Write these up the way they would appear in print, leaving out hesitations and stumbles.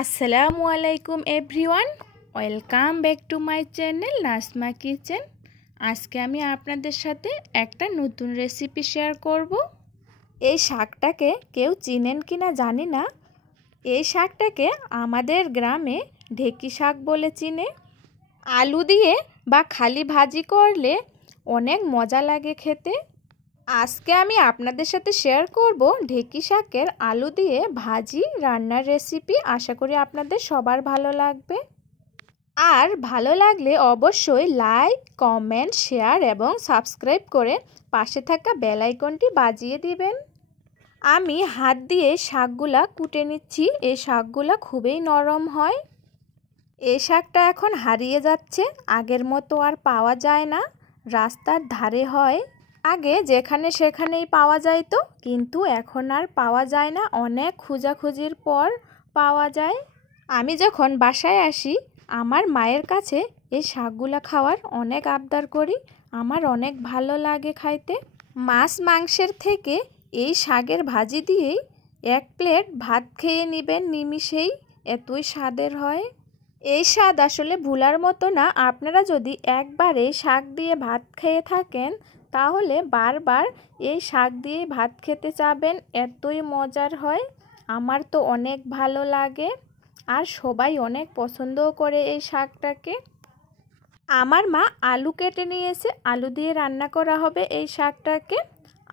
আসসালামু আলাইকুম everyone, welcome back to my channel Nasma kitchen. আজকে আমি আপনাদের সাথে একটা নতুন রেসিপি শেয়ার করব। এই শাকটাকে কেউ চিনেন কিনা জানি না। এই শাকটাকে আমাদের গ্রামে ঢেকি শাক বলে চিনে। আলু দিয়ে বা খালি ভাজি করলে অনেক মজা লাগে খেতে। আজকে আমি আপনাদের সাথে শেয়ার করব ঢেকি শাকের আলু দিয়ে ভাজি রান্নার রেসিপি। আশা করি আপনাদের সবার ভালো লাগবে। আর ভালো লাগলে অবশ্যই লাইক, কমেন্ট, শেয়ার এবং সাবস্ক্রাইব করে পাশে থাকা বেল আইকনটি বাজিয়ে দিবেন। আমি হাত দিয়ে শাকগুলা কুটে নিচ্ছি। এই শাকগুলা খুবই নরম হয়। এই শাকটা এখন হারিয়ে যাচ্ছে, আগের মতো আর পাওয়া যায় না। রাস্তার ধারে হয়, আগে যেখানে সেখানেই পাওয়া যাইতো, কিন্তু এখন আর পাওয়া যায় না। অনেক খোঁজাখুঁজির পর পাওয়া যায়। আমি যখন বাসায় আসি আমার মায়ের কাছে এই শাকগুলা খাওয়ার অনেক আবদার করি। আমার অনেক ভালো লাগে খাইতে। মাছ মাংসের থেকে এই শাকের ভাজি দিয়েই এক প্লেট ভাত খেয়ে নেবেন নিমিষেই, এতই স্বাদের হয়। এই স্বাদ আসলে ভুলার মতো না। আপনারা যদি একবার এই শাক দিয়ে ভাত খেয়ে থাকেন তাহলে বারবার এই শাক দিয়ে ভাত খেতে চাবেন, এতই মজার হয়। আমার তো অনেক ভালো লাগে আর সবাই অনেক পছন্দও করে এই শাকটাকে। আমার মা আলু কেটে নিয়েছে, আলু দিয়ে রান্না করা হবে এই শাকটাকে।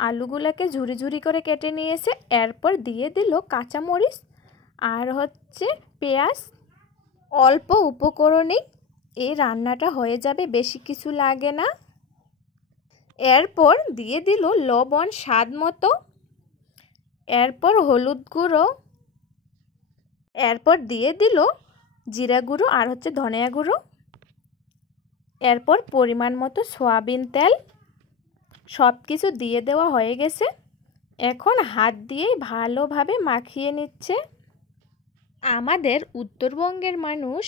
আলুগুলোকে ঝুরি ঝুরি করে কেটে নিয়েছে। এরপর দিয়ে দিল কাঁচামরিচ আর পেঁয়াজ। অল্প উপকরণেই এই রান্নাটা হয়ে যাবে, বেশি কিছু লাগে না। এরপর দিয়ে দিল লবণ স্বাদ মতো, এরপর হলুদ গুঁড়ো, এরপর দিয়ে দিল জিরা গুঁড়ো আর ধনিয়া গুঁড়ো, এরপর পরিমাণ মতো সয়াবিন তেল। সব কিছু দিয়ে দেওয়া হয়ে গেছে। এখন হাত দিয়েই ভালোভাবে মাখিয়ে নিচ্ছে। আমাদের উত্তরবঙ্গের মানুষ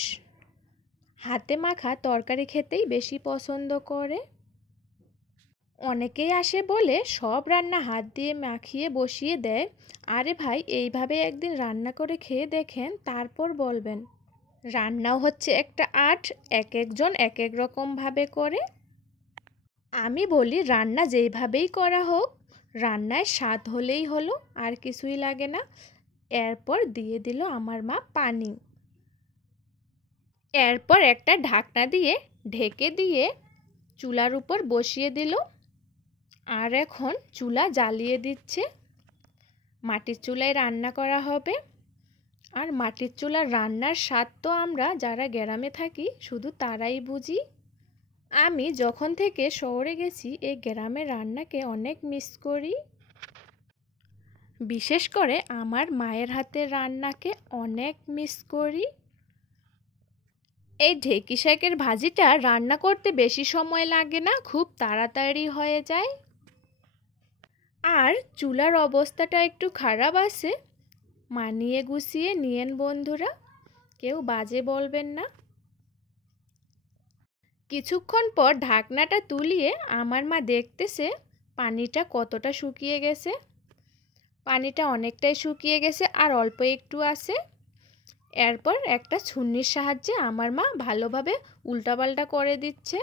হাতে মাখা তরকারি খেতেই বেশি পছন্দ করে। অনেকেই আসে বলে সব রান্না হাত দিয়ে মাখিয়ে বসিয়ে দেয়। আরে ভাই, এইভাবে একদিন রান্না করে খেয়ে দেখেন, তারপর বলবেন। রান্নাও হচ্ছে একটা আর্ট, এক একজন এক এক রকমভাবে করে। আমি বলি রান্না যেইভাবেই করা হোক, রান্নায় স্বাদ হলেই হলো, আর কিছুই লাগে না। এরপর দিয়ে দিল আমার মা পানি। এরপর একটা ঢাকনা দিয়ে ঢেকে দিয়ে চুলার উপর বসিয়ে দিল। আর এখন চুলা জ্বালিয়ে দিচ্ছে। মাটির চুলায় রান্না করা হবে। আর মাটির চুলার রান্নার স্বাদ তো আমরা যারা গ্রামে থাকি শুধু তারাই বুঝি। আমি যখন থেকে শহরে গেছি এই গ্রামের রান্নাকে অনেক মিস করি। বিশেষ করে আমার মায়ের হাতের রান্নাকে অনেক মিস করি। এই ঢেকি শাকের ভাজিটা রান্না করতে বেশি সময় লাগে না, খুব তাড়াতাড়ি হয়ে যায়। আর চুলার অবস্থাটা একটু খারাপ আছে, মানিয়ে গুছিয়ে নিয়েন বন্ধুরা, কেউ বাজে বলবেন না। কিছুক্ষণ পর ঢাকনাটা তুলিয়ে আমার মা দেখতেছে পানিটা কতটা শুকিয়ে গেছে। পানিটা অনেকটাই শুকিয়ে গেছে আর অল্প একটু আছে। এরপর একটা ছুন্নির সাহায্যে আমার মা ভালোভাবে উল্টাপাল্টা করে দিচ্ছে।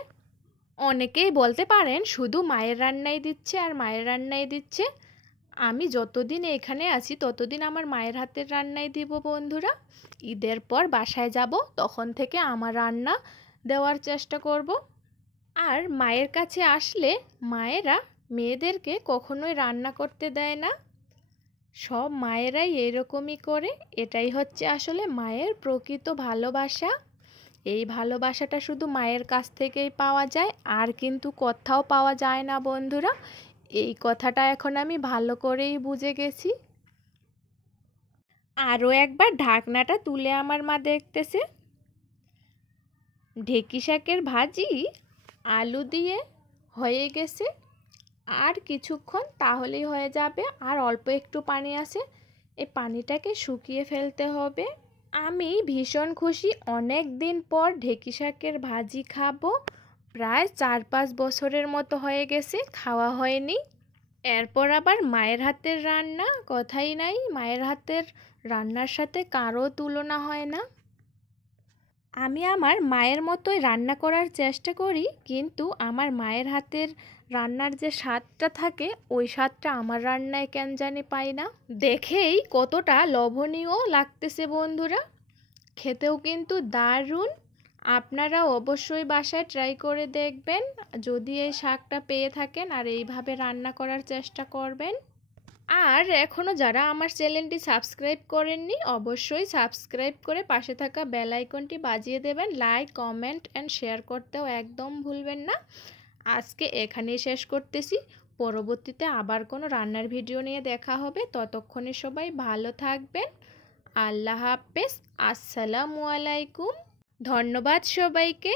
অনেকেই বলতে পারেন শুধু মায়ের রান্নাই দিচ্ছে আর মায়ের রান্নাই দিচ্ছে। আমি যতদিন এখানে আছি ততদিন আমার মায়ের হাতের রান্নাই দিব বন্ধুরা। ঈদের পর বাসায় যাব, তখন থেকে আমার রান্না দেওয়ার চেষ্টা করব। আর মায়ের কাছে আসলে মায়েরা মেয়েদেরকে কখনোই রান্না করতে দেয় না। সব মায়েরাই এরকমই করে। এটাই হচ্ছে আসলে মায়ের প্রকৃত ভালোবাসা। এই ভালোবাসাটা শুধু মায়ের কাছ থেকেই পাওয়া যায়, আর কিন্তু কোথাও পাওয়া যায় না বন্ধুরা। এই কথাটা এখন আমি ভালো করেই বুঝে গেছি। আরও একবার ঢাকনাটা তুলে আমার মা দেখতেছে ঢেকি শাকের ভাজি আলু দিয়ে হয়ে গেছে। আর কিছুক্ষণ তাহলেই হয়ে যাবে। আর অল্প একটু পানি আছে, এই পানিটাকে শুকিয়ে ফেলতে হবে। আমি ভীষণ খুশি, অনেক দিন পর ঢেকি শাকের ভাজি খাবো। প্রায় 4-5 বছরের মতো হয়ে গেছে খাওয়া হয়নি। এরপর আবার মায়ের হাতের রান্না, কথাই নাই। মায়ের হাতের রান্নার সাথে কারো তুলনা হয় না। আমি আমার মায়ের মতোই রান্না করার চেষ্টা করি, কিন্তু আমার মায়ের হাতের রান্নার যে স্বাদটা থাকে ওই স্বাদটা আমার রান্নায় কেন জানি পাই না। দেখেই কতটা লোভনীয় লাগতেছে বন্ধুরা, খেতেও কিন্তু দারুণ। আপনারা অবশ্যই বাসায় ট্রাই করে দেখবেন যদি এই শাকটা পেয়ে থাকেন, আর এইভাবে রান্না করার চেষ্টা করবেন। আর এখনও যারা আমার চ্যানেলটি সাবস্ক্রাইব করেননি অবশ্যই সাবস্ক্রাইব করে পাশে থাকা বেল আইকনটি বাজিয়ে দেবেন। লাইক, কমেন্ট অ্যান্ড শেয়ার করতেও একদম ভুলবেন না। আজকে এখানেই শেষ করতেছি, পরবর্তীতে আবার কোনো রান্নার ভিডিও নিয়ে দেখা হবে। ততক্ষণে সবাই ভালো থাকবেন। আল্লাহ হাফেজ, আসসালামু আলাইকুম। ধন্যবাদ সবাইকে।